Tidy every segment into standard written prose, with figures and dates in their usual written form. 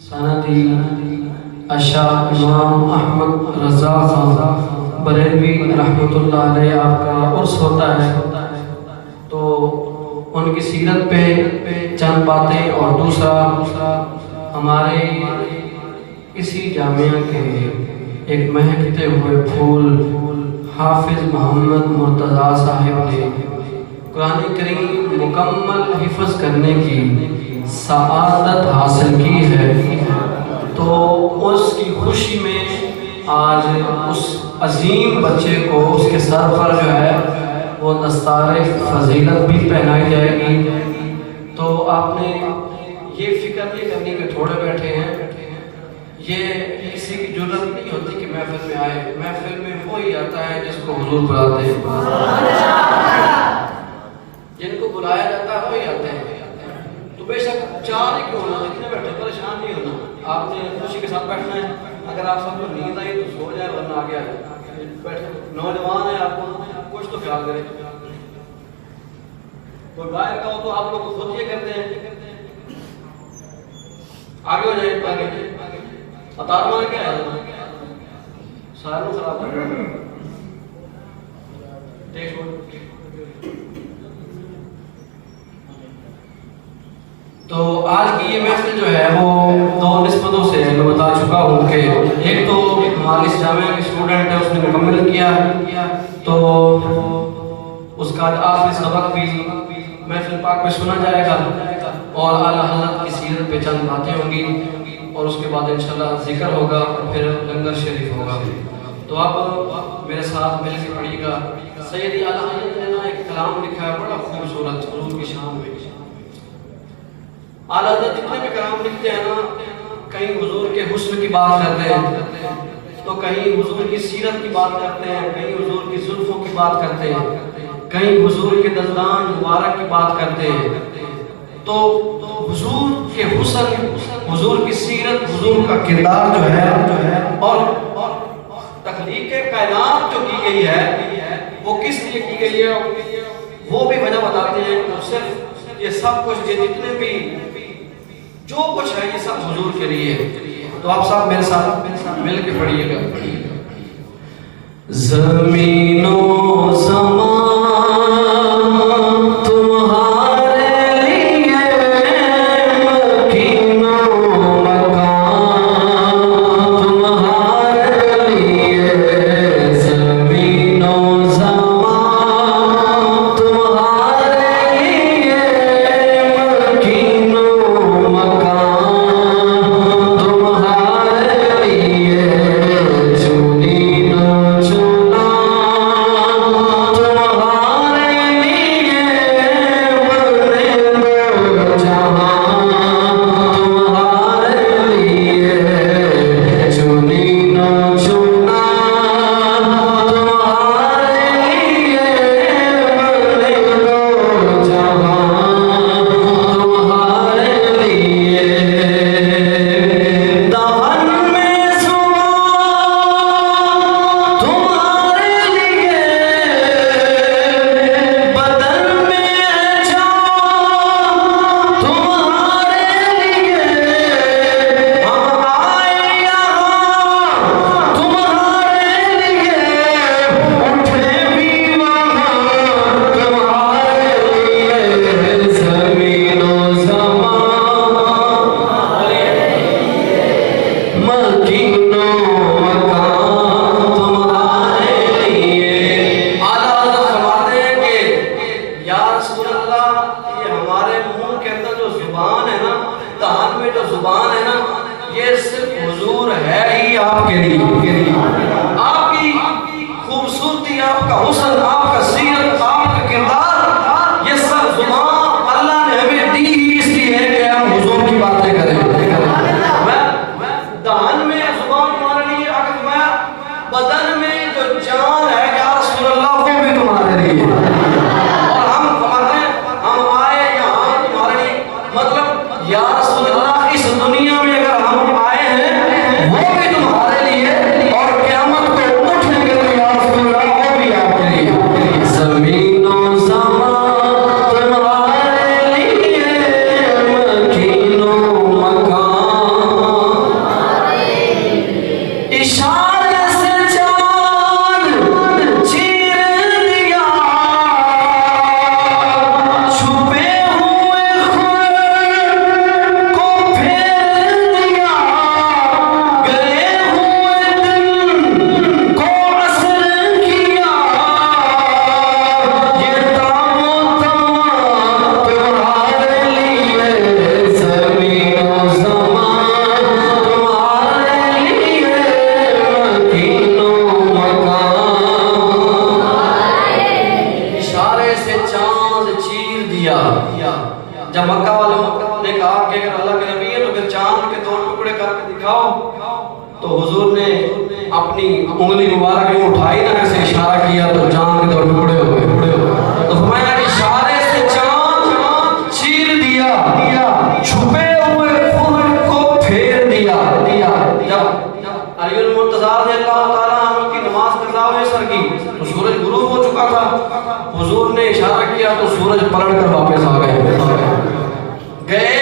سندی اشاہ امام احمد رضا خان بریلوی رحمۃ اللہ علیہ آپ کا عرس ہوتا ہے، تو ان کی سیرت پہ چند باتیں، اور دوسرا ہمارے اسی جامعہ کے ایک مہکتے ہوئے پھول حافظ محمد مرتضیٰ صاحب نے قرآن کریم مکمل حفظ کرنے کی سعادت حاصل کی ہے، تو اس کی خوشی میں آج اس عظیم بچے کو اس کے سر پر جو ہے وہ دستار فضیلت بھی پہنائی جائے گی۔ تو آپ نے یہ فکر نہیں کرنی کہ تھوڑے بیٹھے ہیں، یہ کسی کی جرت نہیں ہوتی کہ محفل میں آئے، محفل میں وہی آتا ہے جس کو حضور بلاتے ہیں، جن کو بلایا جاتا ہے وہی آتے ہیں۔ تو بے شک چار ہی کیوں ہونا، اتنے بیٹھے پریشان نہیں ہونا، آپ نے خوشی کے ساتھ بیٹھنا ہے۔ اگر آپ سب کو نیند آئی تو سو جائے، ورنہ آگے آ جائے۔ بیٹھے نوجوان ہیں، آپ کو کچھ تو خیال کریں، کوئی باہر کا ہو تو آپ لوگ خود یہ کرتے ہیں آگے ہو جائے، آگے اتار مار کے آئے ساروں خراب کر رہے ہیں۔ تو آج کی یہ محفل جو ہے وہ دو نسبتوں سے میں بتا چکا ہوں کہ ایک تو ہمارے اس جامعہ کے اسٹوڈنٹ ہے، اس نے مکمل کیا، تو اس کا آخری سبق بھی محفل پاک میں سنا جائے گا، اور اعلیٰ حضرت کی سیرت پہ چند باتیں ہوں گی، اور اس کے بعد انشاءاللہ ذکر ہوگا، اور پھر لنگر شریف ہوگا۔ تو آپ میرے ساتھ مل کے پڑھیے گا۔ سیدی اعلیٰ حضرت نے نا ایک کلام لکھا ہے بڑا خوبصورت حضور کی شان میں۔ اعلیٰ حضرت جتنے بھی کلام لکھتے ہیں نا، کہیں حضور کے حسن کی بات کرتے ہیں، تو کہیں حضور کی سیرت کی بات کرتے ہیں، کہیں حضور کی زلفوں کی بات کرتے ہیں، کہیں حضور کے دندان مبارک کی بات کرتے ہیں۔ تو حضور کے حسن، حضور کی سیرت، حضور کا کردار جو ہے، اور تخلیق کائنات جو کی گئی ہے وہ کس لیے کی گئی ہے، وہ بھی وجہ بتاتے ہیں۔ تو صرف یہ سب کچھ، یہ جتنے بھی جو کچھ ہے، یہ سب حضور کے لیے ہے۔ تو آپ سب میرے ساتھ مل کے پڑھیے گا۔ زمین و زمان مکہ والوں نے کہا کہ اگر اللہ کے نبی ہے تو پھر چاند کے 2 ٹکڑے کر کے دکھاؤ، تو حضور نے اپنی انگلی مبارک اٹھائی نا، ایسے اشارہ کیا تو چاند کے 2 ٹکڑے ہو گئے۔ تو فرمایا کہ اشارے سے چاند چیر دیا، چھپے ہوئے خون کو پھیر دیا۔ جب علی المرتضیٰ رضی اللہ تعالیٰ عنہ کی نماز قضا ہوئی عصر کی تو سورج غروب ہو چکا تھا، حضور نے اشارہ کیا تو سورج پلٹ کر واپس آ گئے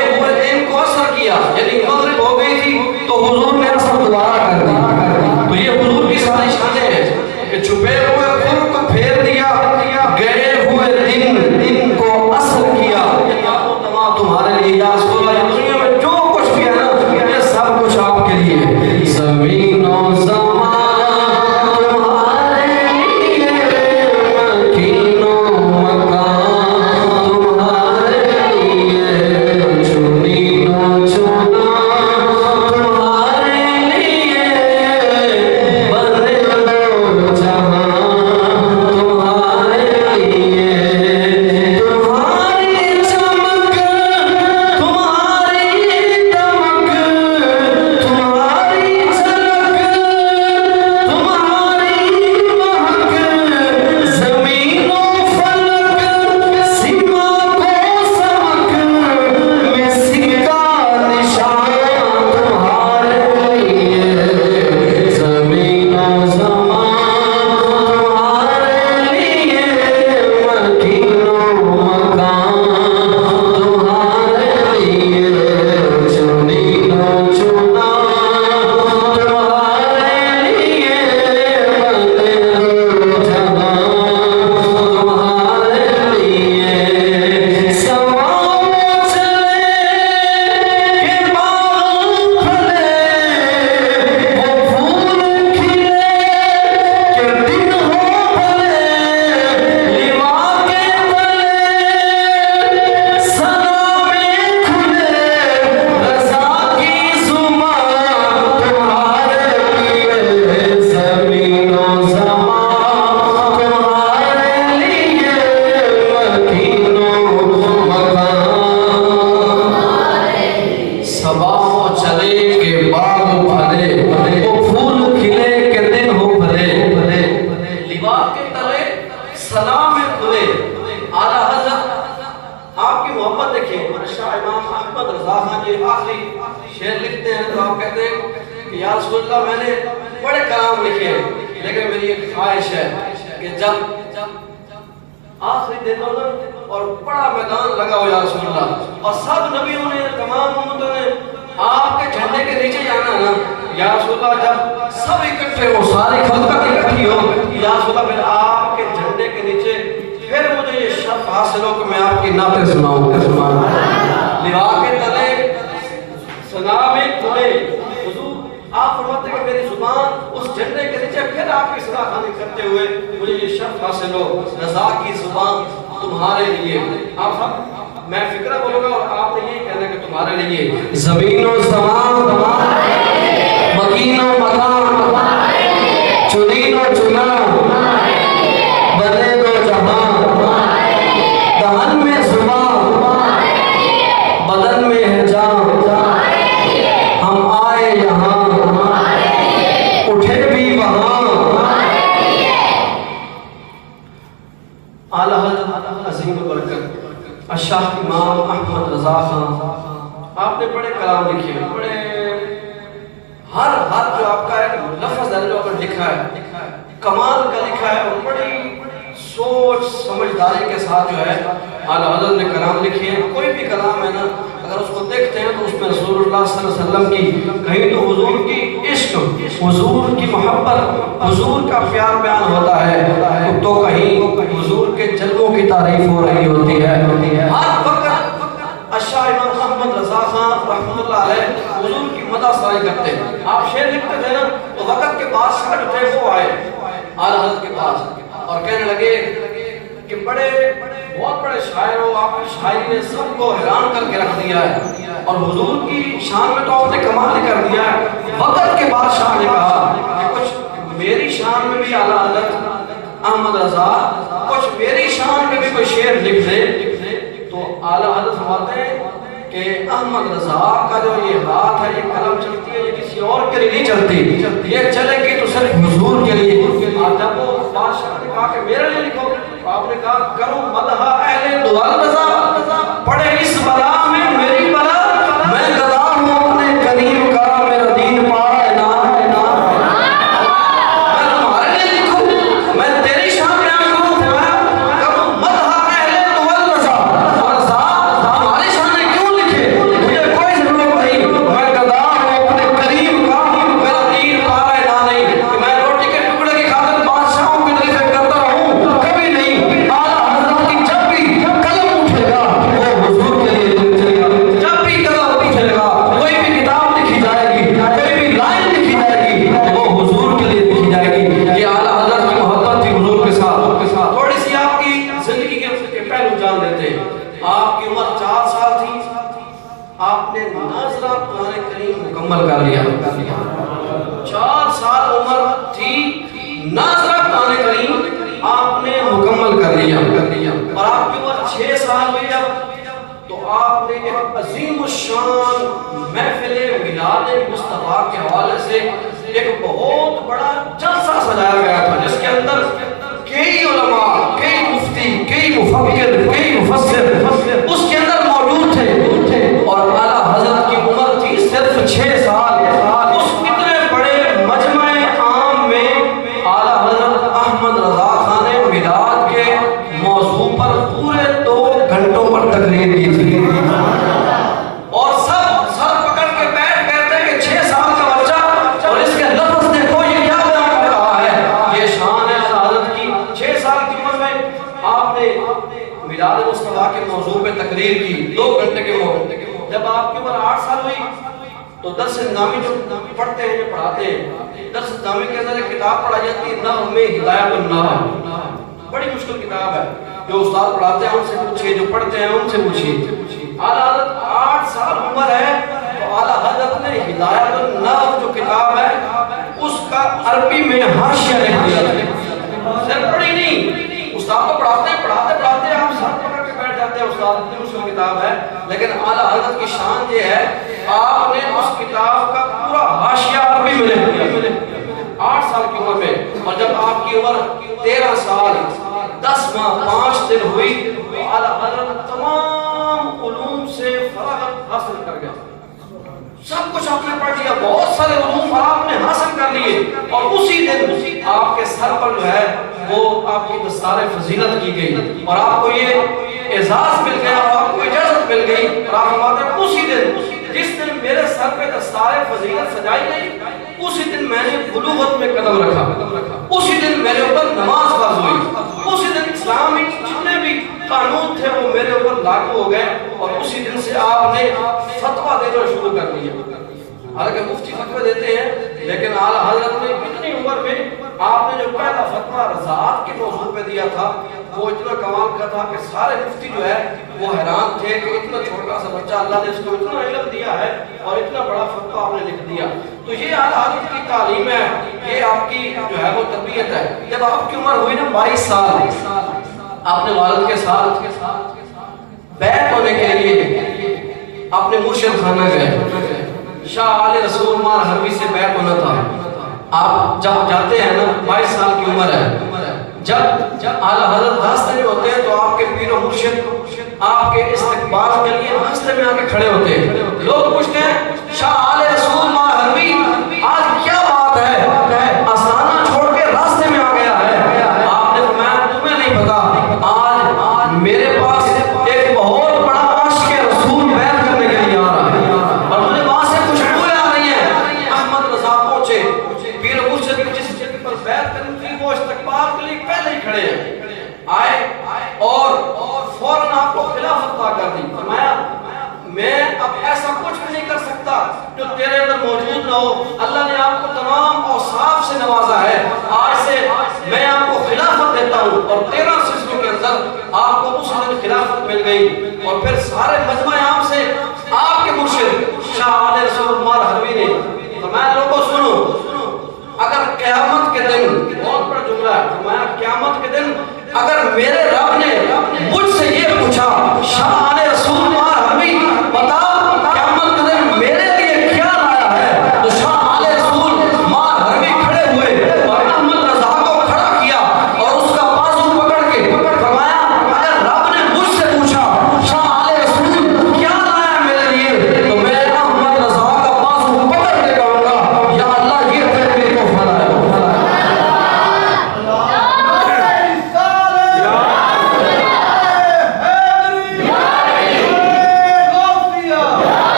ہوئے دن کو عصر کیا، یعنی مغرب ہو گئی تھی تو حضور نے عصر دوبارہ کر دی۔ تو یہ حضور کی ساری شانیں ہیں کہ چھپے ہوئے خون کو پھیر دیا، گئے ہوئے دن کو عصر کیا۔ تمہارے لیے یا رسول اللہ، یہ دنیا میں جو کچھ بھی ہے نا، یہ سب کچھ آپ کے لیے۔ زمین و زمان یا رسول اللہ میں نے بڑے کلام لکھے ہیں، لیکن میری ایک خواہش ہے کہ جب آخری دنوں میں اور بڑا میدان لگا ہو یا رسول اللہ، اور سب نبیوں نے تمام امتوں نے آپ کے جھنڈے کے نیچے جانا نا یا رسول اللہ، جب سب اکٹھے ہو، ساری خلقت اکٹھی ہو یا رسول اللہ، پھر آپ کے جھنڈے کے نیچے پھر مجھے یہ شرف حاصل ہو کہ میں آپ کی نعتیں سناؤں۔ لوا کے تلے سنا میں کھلے، آپ فرماتے ہیں کہ میری زبان اس جھنڈے کے نیچے پھر آپ کی صدا خانی کرتے ہوئے مجھے یہ شرف حاصل ہو، رضا کی زبان تمہارے لیے۔ آپ سب میں فکرہ بولوں گا اور آپ نے یہی کہنا کہ تمہارے لیے زمین و زمان، مکین و مکان، چنین و چنا، بدے دو جہاں، دہن میں زبان، بدن میں ہے جان، ہم آئے یہاں اٹھے بھی وہاں۔ اعلیٰ حضرت عظیم برکت شاہ امام احمد رضا خان، آپ نے بڑے کلام لکھے ہیں، بڑے ہر جو آپ کا ایک لفظ ہے جو آپ نے لکھا ہے کمال کا لکھا ہے، اور بڑی سوچ سمجھداری کے ساتھ جو ہے اعلیٰ حضرت نے کلام لکھے ہیں۔ کوئی بھی کلام ہے نا، اگر اس کو دیکھتے ہیں تو اس میں رسول اللہ صلی اللہ علیہ وسلم کی کہیں تو حضور کی عشق، حضور کی محبت، حضور کا پیار بیان ہوتا ہے، تو کہیں حضور کے جلووں کی تعریف ہو رہی ہوتی ہے۔ ہر وقت شاہ امام احمد رضا خان رحمۃ اللہ علیہ حضور کی مدح سرائی کرتے ہیں۔ آپ شعر لکھتے تھے نا تو وقت کے بادشاہ جو تھے وہ آئے اعلیٰ حضرت کے پاس اور کہنے لگے کہ بہت بڑے شاعر ہو، آپ کی شاعری نے سب کو حیران کر کے رکھ دیا ہے، اور حضور کی شان میں تو آپ نے کمال ہی کر دیا ہے۔ وقت کے بادشاہ نے کہا کہ کچھ میری شان میں بھی اعلیٰ حضرت احمد رضا کچھ میری شان میں بھی کوئی شعر لکھ دے۔ تو اعلیٰ حضرت فرماتے ہیں کہ احمد رضا کا جو یہ ہاتھ ہے، یہ قلم چلتی ہے، یہ کسی اور کے لیے نہیں چلتی، یہ چلے گی تو صرف حضور کے لیے۔ اور جب وہ بادشاہ نے کہا کہ میرے لیے لکھو، آپ نے کہا کرو مدح اہل دوال رضا، پڑھے اس بلا میں میری بلا، میں گدا ہوں اپنے کریم کا، میرا دین پائے نا ہے نا ہے۔ میں تمہارے لیے لکھوں، میں تیری شان بیان کروں، کرو مدح اہل دوال رضا، رضا ہماری شان کیوں لکھے، مجھے کوئی ضرورت نہیں، میں گدا ہوں اپنے کریم کا، میرا دین پائے نا نہیں، میں روٹی کے ٹکڑے کی خاطر بادشاہوں کی تعریفیں کرتا رہوں، کبھی نہیں۔ اعلیٰ حضرت کی جب بھی قلم اٹھے گا وہ حضور کے لیے لکھے گا، جب بھی قلم اٹھے گا کوئی بھی کتاب لکھی جائے گی، کوئی بھی لائن لکھی جائے گی، وہ حضور کے لیے لکھی جائے گی۔ یہ اعلیٰ حضرت کی محبت تھی حضور کے ساتھ۔ تھوڑی سی آپ کی زندگی کے پہلو جان لیتے ہیں۔ آپ کی عمر 4 سال تھی، آپ نے ناظرہ قرآن کریم مکمل کر لیا۔ 4 سال عمر تھی، ناظرہ قرآن کریم آپ نے مکمل کر لیا، اور آپ کی عمر 6 سال ہوئی تو آپ نے ایک عظیم الشان محفل میلاد مصطفیٰ کے حوالے سے ایک بہت بڑا جلسہ سجایا گیا تھا، جس کے اندر کئی علماء، کئی مفتی، کئی مفکر، کئی مفسر اس کے اندر موجود تھے، اور اعلیٰ حضرت کی عمر تھی صرف 6 سال۔ اس اتنے بڑے مجمع عام میں اعلیٰ حضرت احمد رضا خان میلاد کے موضوع پر پورے 2 گھنٹوں پر تقریر کی تھی، اور سب سر پکڑ کے بیٹھ گئے تھے کہ 6 سال کا بچہ اور اس کے لفظ دیکھو یہ کیا بیان کر رہا ہے۔ یہ شان ہے اعلیٰ حضرت کی۔ 6 سال کی عمر میں آپ نے میلاد مصطفیٰ کے موضوع پہ تقریر کی، 2 گھنٹے کے موضوع۔ جب آپ کی عمر 8 سال ہوئی تو درس نظامی جو پڑھتے ہیں، جو پڑھاتے ہیں، درس نظامی کے اندر ایک کتاب پڑھائی جاتی ہے نغم ہدایت النحو، بڑی مشکل کتاب ہے، جو استاد پڑھاتے ہیں ان سے پوچھیے، جو پڑھتے ہیں ان سے پوچھیے۔ اعلیٰ حضرت 8 سال عمر ہے تو اعلیٰ حضرت نے ہدایت النحو جو کتاب ہے اس کا عربی میں حاشیہ لکھ دیا تھا، صرف پڑھی نہیں۔ استاد تو پڑھاتے ہیں، پڑھاتے آپ سر پکڑ کے بیٹھ جاتے ہیں، استاد اتنی مشکل کتاب ہے، لیکن اعلیٰ حضرت کی شان یہ ہے آپ نے اس کتاب کا پورا حاشیہ عربی میں لکھ دیا 8 سال کی عمر میں۔ اور جب آپ کی عمر 13 سال 10 ماہ 5 دن ہوئی تو اعلیٰ حضرت تمام علوم سے فراغت حاصل کر گیا، سب کچھ آپ نے پڑھ لیا، بہت سارے علوم آپ نے حاصل کر لیے، اور اسی دن آپ کے سر پر جو ہے وہ آپ کی دستار فضیلت کی گئی، اور آپ کو یہ اعزاز مل گیا، اور آپ کو اجازت مل گئی، اور آپ فرماتے ہیں اسی دن جس دن میرے سر پہ دستار فضیلت سجائی گئی، اسی دن میں نے بلوغت میں قدم رکھا، اسی دن میرے اوپر نماز فرض ہوئی، اسی دن اسلامی جتنے بھی قانون تھے وہ میرے اوپر لاگو ہو گئے، اور اسی دن سے آپ نے فتویٰ دینا شروع کر دیا۔ حالانکہ مفتی فتویٰ دیتے ہیں، لیکن اعلیٰ حضرت نے اتنی عمر میں آپ نے جو پہلا فتویٰ رضاعت کے موضوع پہ دیا تھا وہ اتنا کمال کا تھا کہ سارے مفتی جو ہے وہ حیران تھے کہ اتنا چھوٹا سا بچہ اللہ نے اس کو اتنا علم دیا ہے اور اتنا بڑا فتویٰ آپ نے لکھ دیا۔ تو یہ اعلیٰ حضرت کی تعلیم ہے، یہ آپ کی جو ہے وہ تربیت ہے۔ جب آپ کی عمر ہوئی نا 22 سال، آپ نے والد کے ساتھ بیعت ہونے کے لیے اپنے مرشد خانہ گئے، شاہ آل رسول مار حربی سے بیعت ہونا تھا۔ آپ جب جاتے ہیں نا 22 سال کی عمر ہے، جب اعلیٰ حضرت راستے میں ہوتے ہیں تو آپ کے پیر و مرشد آپ کے استقبال کے لیے راستے میں آ کے کھڑے ہوتے ہیں۔ لوگ پوچھتے ہیں شاہ آل رسول مار حربی آج کیا بات ہے، آسانہ چھوڑ کے راستے میں آ گیا ہے؟ آپ نے فرمایا تمہیں نہیں پتا، آج میرے پاس ایک بہت بڑا عاشق رسول بیعت کرنے کے لیے آ رہا ہے، اور مجھے وہاں سے خوشبوئیں آ رہی ہیں۔ احمد رضا پہنچے، پیر و مرشد کی جس جگہ پر بیعت کرنی تھی وہ استقبال کے لیے پہلے ہی کھڑے ہیں، آئے اور فوراً آپ کو خلافت عطا کر دی۔ فرمایا میں اب ایسا کچھ بھی نہیں کر سکتا جو تیرے اندر موجود نہ ہو، اللہ نے آپ کو تمام اوصاف سے نوازا ہے، آج سے میں آپ کو خلافت دیتا ہوں، اور 13 سلسلوں کے اندر آپ کو اس دن خلافت مل گئی۔ اور پھر سارے مجمع عام سے آپ کے مرشد شاہ آل رسول مار حربی نے فرمایا لوگوں سنو، اگر قیامت کے دن، بہت بڑا جملہ ہے، فرمایا قیامت کے دن اگر میرے رب نے مجھ سے یہ پوچھا شاہ آل رسول مار حربی بتا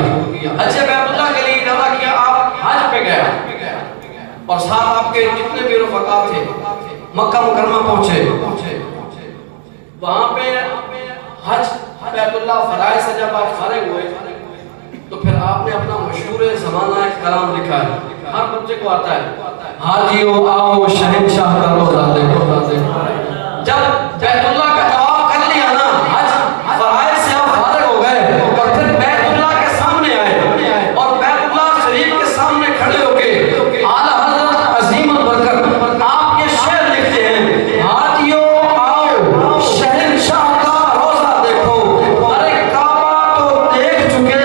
حج بیت اللہ کے لیے ارادہ کیا، آپ حج پہ گیا اور ساتھ آپ کے جتنے بھی رفقا تھے مکہ مکرمہ پہنچے، وہاں پہ حج بیت اللہ فرائض سے جب آپ فارغ ہوئے تو پھر آپ نے اپنا مشہور زمانہ ایک کلام لکھا ہے، ہر بچے کو آتا ہے، حاجیو آؤ شہنشاہ کا روزہ دیکھو۔ جب بیت اللہ کا طواف کر لیا نا، حج فرائض سے آپ فارغ ہو گئے اور پھر بیت اللہ کے سامنے آئے اور بیت اللہ شریف کے سامنے کھڑے ہو کے اعلیٰ حضرت عظیم البرکت آپ یہ شعر لکھتے ہیں، حاجیو آؤ شہنشاہ کا روزہ دیکھو، ارے کعبہ تو دیکھ چکے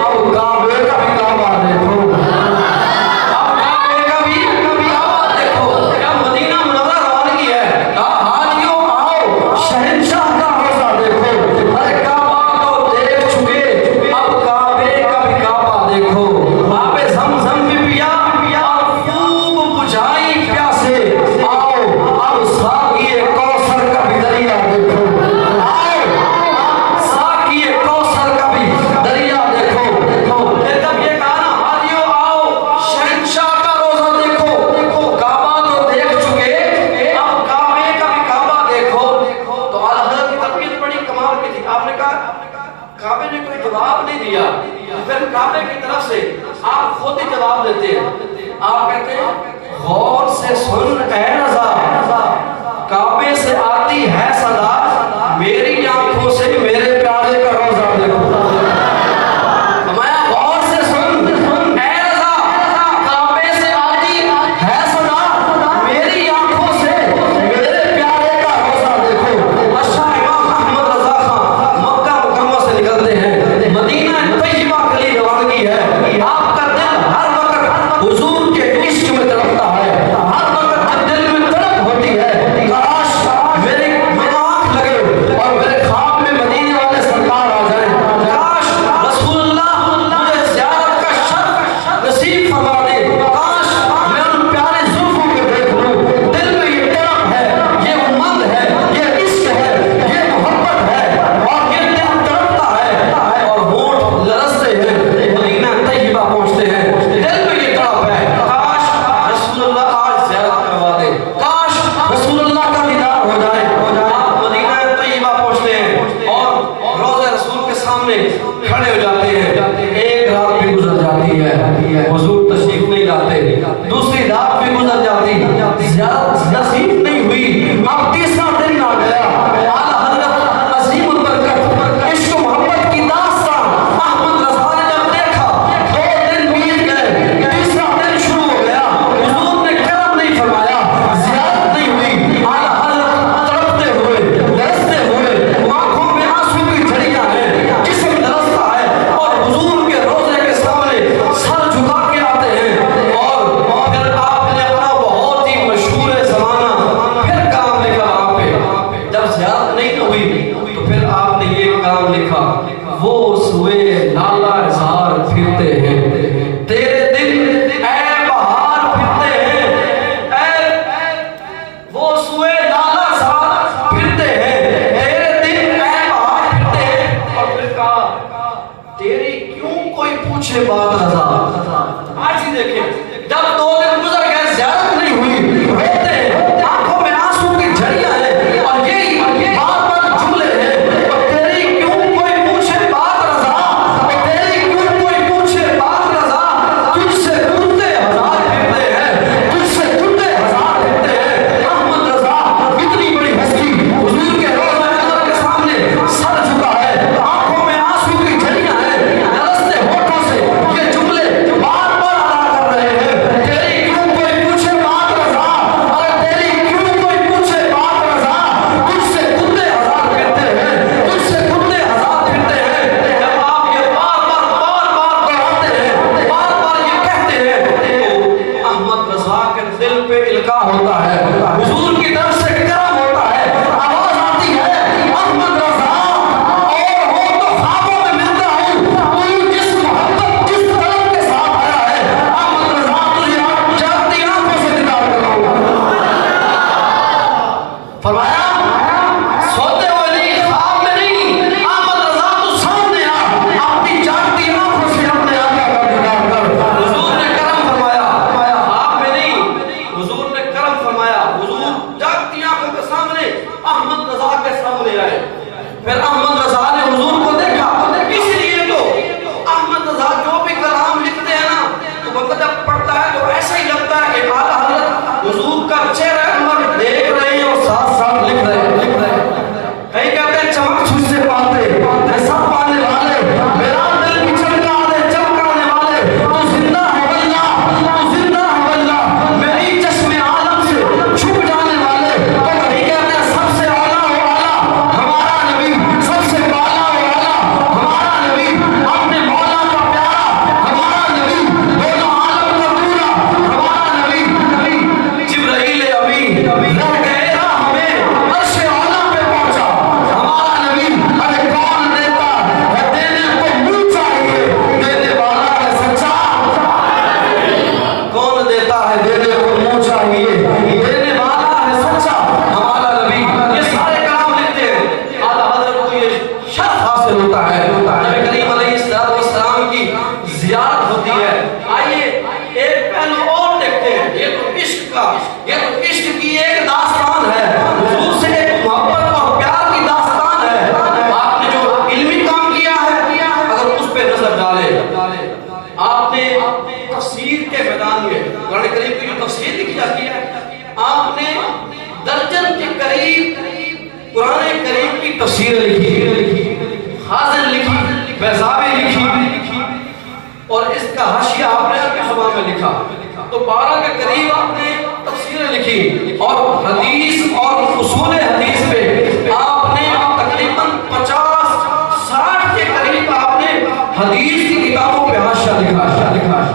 اب کعبے کا بھی کعبہ دیکھو، اب کعبے کا بھی کعبہ دیکھو۔ جب مدینہ منورہ روانگی ہے، کہا حاجیو آؤ شہنشاہ کا روزہ دیکھو، ارے کعبہ تو دیکھ چکے اب کعبے کا بھی کعبہ دیکھو۔ آب زمزم بھی پیا اور خوب بجھائی پیاسے، آؤ اب ساقی کوثر کا بھی دریا دیکھو، آؤ ساقی کوثر کا بھی دریا دیکھو۔ پھر جب یہ کہا نا حاجیو آؤ شہنشاہ کا روزہ دیکھو، کعبہ تو دیکھ چکے اب کعبے کا بھی کعبہ دیکھو، تو اعلیٰ حضرت کی طبیعت بڑی کمال کی تھی۔ آپ نے کہا کعبے نے کوئی جواب نہیں دیا، پھر کعبے کی طرف سے آپ خود ہی جواب دیتے ہیں، آپ کہتے ہیں غور سے سن اے رضا، کعبے سے آتی ہے صدا، میری آنکھوں سے میرے پیارے کا روزہ دیکھو۔ فرمایا غور سے سن اے رضا، کعبے سے آتی ہے صدا، میری آنکھوں سے میرے پیارے کا روزہ دیکھو۔ بادشاہ امام احمد رضا خان مکہ مکرمہ سے نکلتے ہیں، مدینہ طیبہ کے لیے روانگی ہے، آپ کا دل ہر وقت حضور کے عشق میں تڑپتا ہے، ہر وقت دل میں تڑپ ہوتی ہے، کاش میری آنکھ لگے اور میرے خواب میں مدینے والے سرکار آ جائیں، کاش رسول اللہ مجھے زیارت کا شرف نصیب فرما دے، کاش میں ان پیارے زلفوں کو دیکھ لوں۔ دل میں یہ تڑپ ہے، یہ امنگ ہے، یہ عشق ہے، یہ محبت ہے اور یہ دل تڑپتا ہے اور ہونٹ لرزتے ہیں، مدینہ طیبہ پہنچتے ہیں، دل میں یہ تڑپ ہے، کاش رسول اللہ آج زیارت کروا دے، کاش رسول اللہ کا دیدار ہو جائے۔ آپ مدینہ طیبہ پہنچتے ہیں اور روضہ رسول کے سامنے کھڑے ہو جاتے ہیں، ایک رات بھی گزر جاتی ہے، حضور تشریف نہیں لاتے، دوسری رات بھی گزر جاتی، زیارت نصیب نہیں ہوئی، اب تیسرا دن آ گیا، اعلیٰ حضرت عظیم البرکت عشق و محبت کی داستان احمد رضا نے جب دیکھا، 2 دن بیت گئے، تیسرا دن شروع ہو گیا، حضور نے کرم نہیں فرمایا، زیارت نہیں ہوئی، اعلیٰ حضرت تڑپتے ہوئے لرزتے ہوئے، آنکھوں میں آنسو کی جھڑیاں ہیں، جسم لرزتا ہے اور حضور کے روضے کے سامنے سر جھکا کے آتے ہیں، اور پھر آپ نے اپنا بہت ہی مشہور زمانہ پھر کام لکھا وہاں پہ، جب زیارت نہیں ہوئی تو پھر آپ نے یہ کام لکھا، وہ سوئے لالا اظہار پھرتے ہیں، تیرے دن اے بہار پھرتے ہیں، وہ سوئے لالا اظہار پھرتے ہیں، تیرے دن اے بہار پھرتے ہیں۔ اور پھر کہا تیری کیوں کوئی پوچھے بات رضا، آج ہی دیکھیں جب 2 دن گزر گئے زیارت نہیں ہوئی، روتے ہیں، آنکھوں میں آنسو کی جھڑیاں ہیں اور یہی بار بار جملے ہیں، اور تیری کیوں کوئی پوچھے بات رضا، تیری کیوں کوئی پوچھے بات رضا، تجھ سے کرتے ہزار پھرتے ہیں، تجھ سے کرتے ہزار پھرتے ہیں۔ احمد رضا اتنی بڑی ہستی حضور کے روضہ انور کے سامنے سر جھکا ہے، آنکھوں میں آنسو کی جھڑیاں ہیں، لرزتے ہونٹوں سے یہ جملے بار بار ادا کر رہے ہیں، تیری زیارت ہوتی ہے. آئیے ایک پہلو اور دیکھتے ہیں. یہ تو عشق کا، یہ تو عشق کی ایک داستان ہے، حضور سے ایک محبت اور پیار کی داستان ہے. آپ نے جو علمی کام کیا ہے اگر اس پہ نظر ڈالے، آپ نے تفسیر کے میدان میں قرآن کریم کی جو تفسیر لکھی جاتی ہے، آپ نے درجن کے قریب قرآن کریم کی تفسیر لکھی، خازن لکھی، بیضاوی لکھی، اور اس کا حاشیہ آپ نے اپنی زبان میں لکھا. تو 12 کے قریب آپ نے تفسیریں لکھی، اور حدیث اور اصول حدیث پہ آپ نے تقریباً 50-60 کے قریب آپ نے حدیث کی کتابوں پہ حاشیہ لکھا.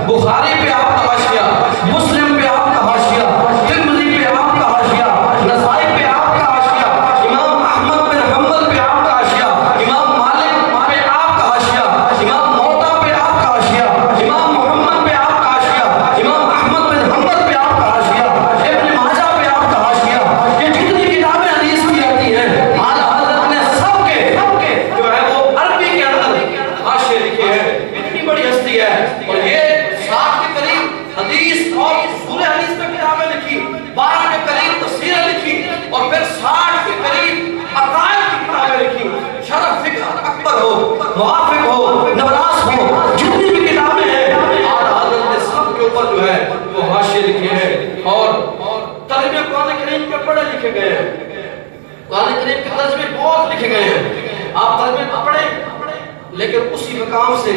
بخاری پہ آپ کا حاشیہ، مسلم پہ آپ کا حاشیہ، ترمذی پہ آپ کا حاشیہ، نسائی پہ آپ کا حاشیہ، امام احمد بن حنبل پہ آپ کا حاشیہ، امام مالک پہ آپ کا حاشیہ، امام موطا پہ آپ کا حاشیہ، امام محمد پہ آپ کا حاشیہ، امام احمد بن حنبل پہ آپ کا حاشیہ، ابن ماجہ پہ آپ کا حاشیہ. یہ جتنی کتابیں حدیث کی جاتی ہیں اعلیٰ حضرت نے سب کے جو ہے وہ عربی کے اندر حاشیے لکھے ہیں. اتنی بڑی ہستی ہے. اور یہ 60 کے قریب حدیث اور اصول حدیث پہ کتابیں لکھی، 12 کے قریب تفسیریں لکھی، اور پھر 60 کے قریب عقائد کی کتابیں لکھی. شرح فقہ اکبر ہو، موافق ہو، نبراس ہو، جتنی بھی کتابیں ہیں اعلیٰ حضرت نے سب کے اوپر جو ہے وہ حاشیے لکھے ہیں. اور ترجمے قرآن کریم کے پڑھے لکھے گئے ہیں. قرآن کریم کے ترجمے بہت لکھے گئے ہیں. آپ ترجمے کو پڑھیں، لیکن اسی مقام سے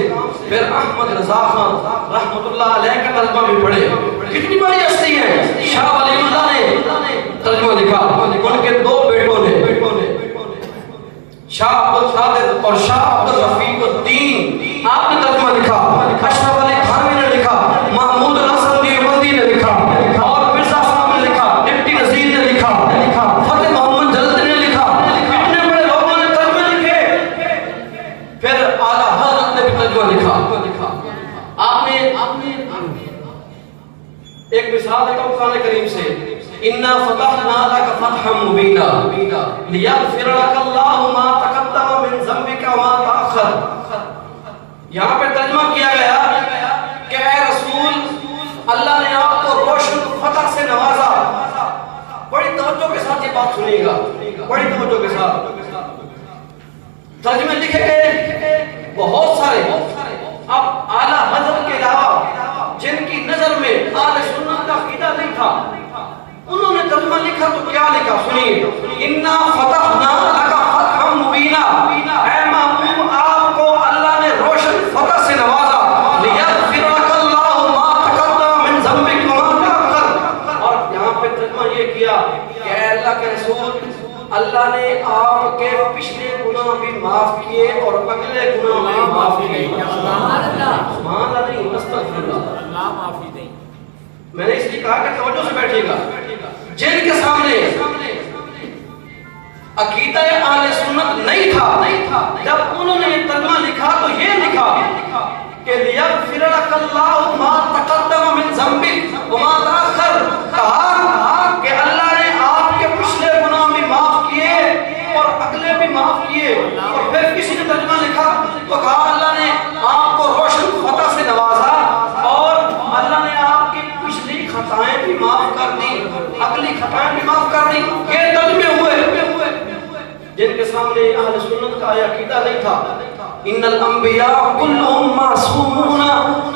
پھر احمد رضا خان رحمۃ اللہ علیہ کا ترجمہ بھی پڑھے. کتنی بڑی ہستی ہے. شاہ ولی اللہ نے ترجمہ لکھا، ان کے 2 بیٹوں نے، شاہ عبد القادر اور شاہ عبد الرفیق الدین، آپ نے ترجمہ لکھا. اشرف علی تھانوی نے لکھا، محمود الحسن دیوبندی نے لکھا، اور مرزا صاحب نے لکھا، ڈپٹی نذیر نے لکھا، فتح محمد جلد نے لکھا. اتنے بڑے لوگوں نے ترجمے لکھے. پھر اعلیٰ حضرت نے بھی ترجمہ لکھا. آپ نے ایک مثال دیتا ہوں قرآن کریم سے. اِنَّا فَتَحْنَا لَكَ فَتْحًا مُبِينًا لِيَغْفِرَ لَكَ اللَّهُ مَا تَقَدَّمَ مِنْ ذَنبِكَ وَمَا تَأَخَّرَ. یہاں پہ ترجمہ کیا گیا کہ اے رسول، اللہ نے آپ کو روشن فتح سے نوازا. بڑی توجہ کے ساتھ یہ بات سنیے گا، بڑی توجہ کے ساتھ. ترجمے لکھے گئے بہت سارے. اب اعلیٰ حضرت کے علاوہ جن کی نظر میں اہل سنت کا عقیدہ نہیں تھا، انہوں نے ترجمہ لکھا تو کیا لکھا سنیے. اِنَّا فَتَحْنَا لَكَ فَتْحًا مُبِينًا، اے محبوب آپ کو اللہ نے روشن فتح سے نوازا. لِيَغْفِرَ لَكَ اللَّهُ مَا تَقَدَّمَ مِنْ ذَنبِكَ وَمَا تَأَخَّرَ. اور یہاں پہ ترجمہ یہ کیا کہ اے اللہ کے رسول، اللہ نے آپ کے پچھلے گناہ بھی معاف کیے اور اگلے گناہ بھی معاف کیے. سبحان اللہ نہیں، استغفر اللہ. میں نے اس لیے کہا کہ توجہ سے بیٹھیے گا. جن کے سامنے عقیدہ اہل سنت نہیں تھا، جب انہوں نے ترجمہ لکھا تو یہ لکھا کہ لِيَغْفِرَ لَكَ اللَّهُ مَا تَقَدَّمَ مِنْ ذَنبِكَ وَمَا تَأَخَّرَ. کہا کہ اللہ نے آپ کے پچھلے گناہ بھی معاف کیے اور اگلے بھی معاف کیے. اور پھر کسی نے ترجمہ لکھا تو کہا اللہ نے آپ کو روشن فتح سے نوازا اور اللہ نے آپ کی پچھلی خطائیں بھی معاف کر دی، اگلی خطائیں بھی معاف کر دی. یہ ترجمے ہوئے جن کے سامنے اہل سنت کا عقیدہ نہیں تھا. ان الانبیاء كلهم معصومون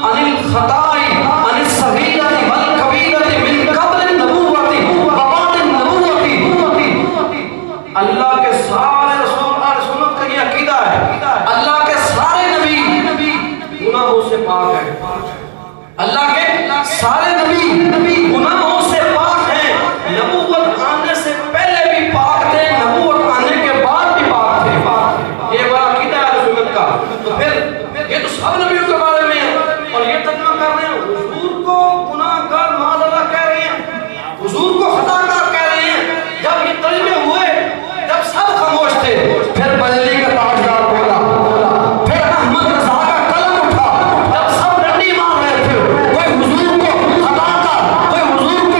عن الخطاء عن الصغيرة والكبيرة من قبل النبوة وبعد النبوة. اللہ کے سارے رسول اہل سنت کا یہ عقیدہ ہے. اللہ کے سارے نبی گناہوں سے پاک ہیں. اللہ کے سارے نبی گناہوں سے پاک ہیں. نبوت آنے سے پہلے بھی پاک تھے، نبوت آنے کے بعد بھی پاک تھے. یہ بڑا عقیدہ ہے اہل سنت کا. تو پھر یہ تو سب نبیوں کے بارے میں ہے اور یہ ترجمہ کر رہے ہیں. حضور کو گناہ گار معاذ اللہ کہہ رہے ہیں، حضور کو خطا کار کہہ رہے ہیں. جب یہ ترجمے ہوئے، جب سب خاموش تھے، پھر بجلی کا تاجدار بولا، پھر احمد رضا کا قلم اٹھا. جب سب ڈنڈی مار رہے تھے، کوئی حضور کو خطا کار، کوئی حضور کو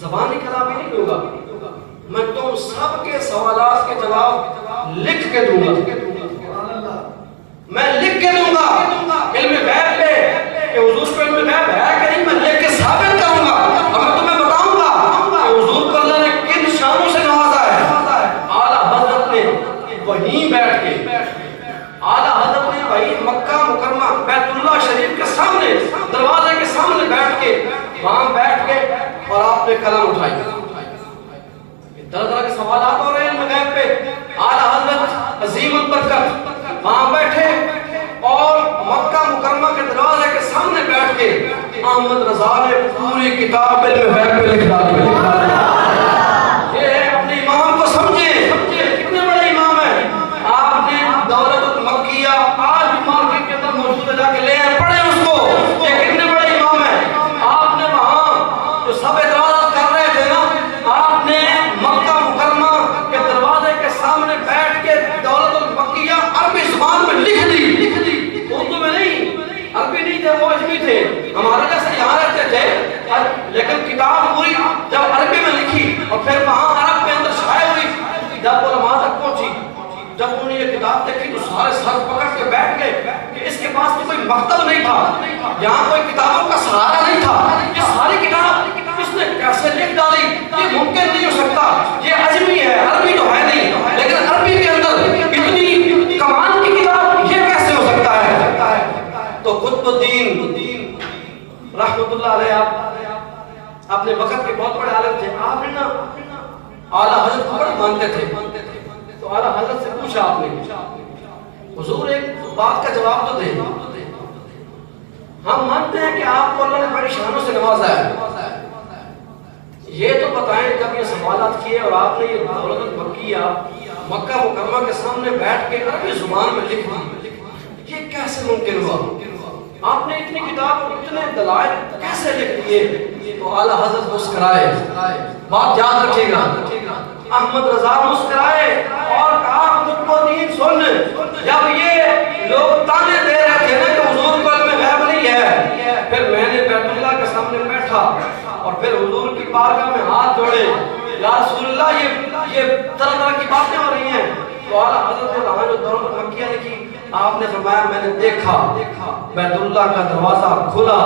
زبانی کلامی نہیں دوں گا، میں تم سب کے سوالات کے جواب لکھ کے دوں گا، میں لکھ کے دوں گا۔ علم غیب پہ کہ حضور کو علم غیب ہے کہ نہیں، میں لکھ کے ثابت کروں گا، اور میں تمہیں بتاؤں گا کہ حضور کو اللہ نے کن شانوں سے نوازا ہے۔ اعلیٰ حضرت نے وہیں بیٹھ کے، اعلیٰ حضرت نے وہیں مکہ مکرمہ بیت اللہ شریف کے سامنے، دروازے کے سامنے بیٹھ کے، وہاں بیٹھ کے، اور آپ نے قلم اٹھائی۔ طرح طرح کے سوالات ہو رہے ہیں علم غیب پہ، اعلیٰ حضرت عظیم البرکت وہاں بیٹھے اور مکہ مکرمہ کے دروازے کے سامنے بیٹھ کے احمد رضا نے پوری کتاب علم غیب پہ لکھ ڈالی۔ یہ اپنے امام کو سمجھیں، کتنے بڑے امام ہیں۔ آپ نے دولت المکیہ آج بھی مارکیٹ کے اندر موجود ہے، جا کے لے آئے، پڑھیں اس کو، یہ کتنے بڑے امام ہیں۔ آپ نے وہاں جو سب اعتراضات کر رہے تھے نا، آپ نے مکہ مکرمہ کے دروازے کے سامنے بیٹھ کے دولت المکیہ عربی زبان میں لکھ دی، اردو میں نہیں، عربی نہیں تھے، وہ عجمی تھے، ہمارے جیسے یہاں رہتے تھے، لیکن کتاب پوری جب عربی میں لکھی اور پھر وہاں عرب کے اندر شائع ہوئی، جب علماء تک پہنچی، جب انہوں نے یہ کتاب دیکھی تو سارے سر پکڑ کے بیٹھ گئے کہ اس کے پاس تو کوئی مکتب نہیں تھا، یہاں کوئی کتابوں کا سہارا نہیں تھا، یہ ساری کتاب اس نے کیسے لکھ ڈالی، یہ ممکن نہیں ہو سکتا، یہ عجمی ہے، عربی تو ہے نہیں، لیکن عربی کے اندر اتنی کمال کی کتاب یہ کیسے ہو سکتا ہے۔ تو قطب الدین رحمت اللہ علیہ اپنے وقت کے بہت بڑے عالم تھے، آپ نے نا اعلیٰ حضرت کو بڑا مانتے تھے، تو اعلیٰ حضرت سے پوچھا آپ نے، حضور ایک بات کا جواب تو دیں، ہم مانتے ہیں کہ آپ کو اللہ نے بڑی شانوں سے نوازا ہے، یہ تو بتائیں جب یہ سوالات کیے اور آپ نے یہ دولت المکیہ مکہ مکرمہ کے سامنے بیٹھ کے عربی زبان میں لکھ دی، یہ کیسے ممکن ہوا؟ آپ نے اتنی کتاب اور اتنے دلائل کیسے لکھ دیے؟ تو اعلیٰ حضرت مسکرائے، بات یاد رکھیے گا، احمد رضا مسکرائے اور کہا قطب الدین سن، جب یہ لوگ تانے دے رہے تھے نا کہ حضور کو علم غیب نہیں ہے، پھر میں نے بیت اللہ کے سامنے بیٹھا اور پھر حضور کی بارگاہ میں ہاتھ جوڑے، یا رسول اللہ یہ طرح طرح کی باتیں ہو رہی ہیں، تو اعلیٰ حضرت نے وہاں جو دولت المکیہ لکھی، آپ نے فرمایا میں نے دیکھا بیت اللہ کا دروازہ کھلا،